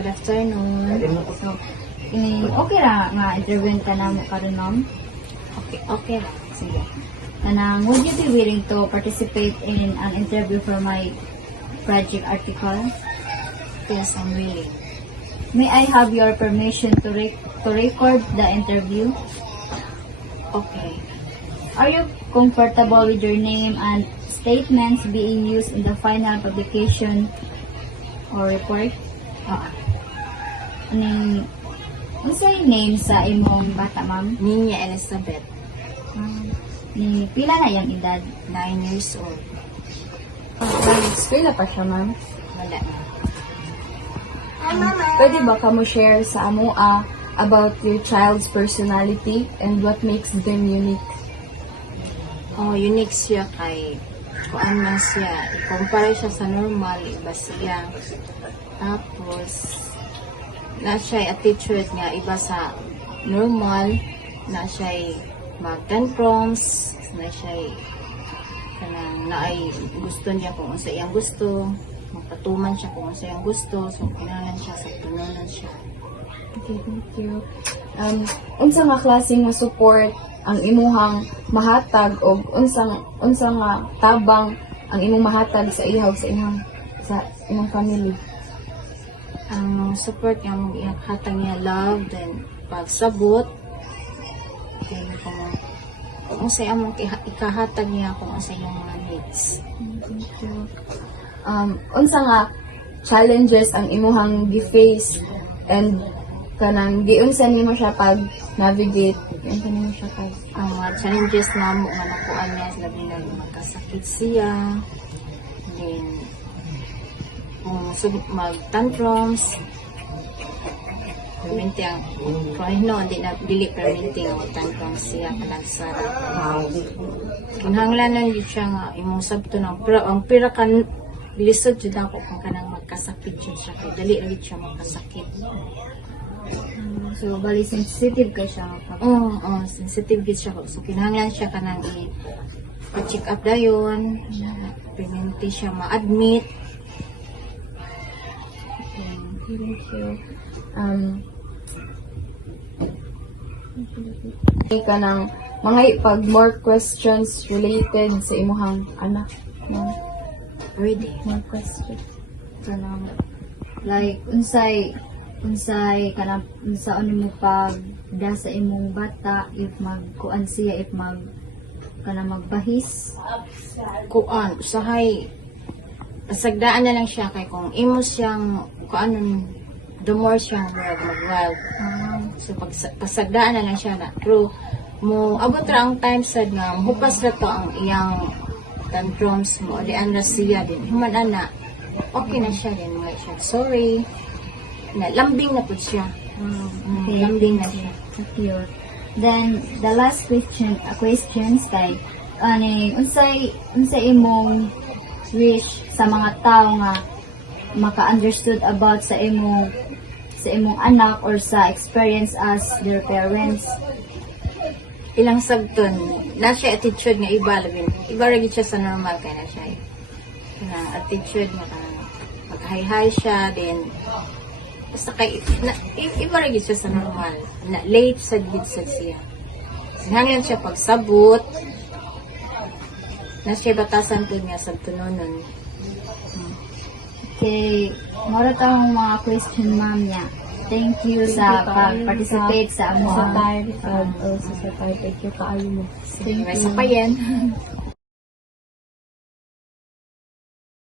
Good afternoon. So, okay ra nga interview ka na mo karon ma'am? Okay ra. Sige. Kanang, would you be willing to participate in an interview for my project article? Yes, I'm willing. May I have your permission to record the interview? Okay. Are you comfortable with your name and statements being used in the final publication or report? Aning, unsay name sa imong bata, ma'am? Ninya Elizabeth, Ni pila na yang edad? 9 years old. Eskwela pa siya, ma'am. Wala na. Pwede ba ka mo share sa amo about your child's personality and what makes them unique? Oh, unique siya kay kuan man siya. I-compare siya sa normal, iba siya. Tapos, na siya attitude nga iba sa normal, na siya mag-tantrums, na siya kanang naay gusto niya kung unsa iyang gusto, magpatuman siya kung unsa iyang gusto, so kinalan siya sa tununan siya. Okay, thank you. Unsa nga klaseng nga support ang imuhang mahatag o unsa nga tabang ang imong mahatag sa ihaw sa imong family? Ang support niya, ang hatag niya love, then pagsabot, then kung unsa among ikahatag niya kung unsa yung mga needs. Thank you. Unsa nga challenges ang imuhang gi-face and kanang giunsa nimo siya pag navigate, giunsa nimo siya pag Ang mga challenges na mo nga nakuha niya, labi na magkasakit siya, then kung mag-tantrums, perminti ang kung no, hindi na dili perminti ang mag-tantrums siya kalagsara. Kinahanglanan yun siya nga imong sabto ng ang pira kan bilisod jud ako kung kanang magkasakit siya kay dali ra gid siya magkasakit. So, bali sensitive ka siya. Sensitive gid siya. So, kinahanglan siya kanang i-check up dayon. Perminti siya ma-admit. Thank you. Ka ng mga pag more questions related sa imuhang anak. No? Ready. More questions. Kanang, like, unsay kanang unsaon mo pag da sa imong bata if magkuan siya if kanang magbahis Kuan, usahay pasagdaan na lang siya kay kung imo siyang kuanon the more siyang mag-wild. So pasagdaan na lang siya na true mo abot ra ang time sad nga hupas ra to ang iyang tantrums mo di ana siya din human ana okay na siya din mga siya sorry na lambing na po siya. Okay, Lambing na siya. secure. Then the last questions kay unsay imong wish sa mga tao nga maka-understood about sa imong anak or sa experience as their parents. Ilang sabton na siya attitude nga iba labin iba ra gid siya sa normal kay na siya na attitude nga mag-hi siya then basta kay iba ra gid siya sa normal na late sad gid sad siya hangyan siya pagsabot na siya batasan po niya sa tunonon. Okay, mora tayong mga question ma'am niya. Thank you sa pag-participate sa Sa among time, also sa time, thank you kaayo mo. May sapayan.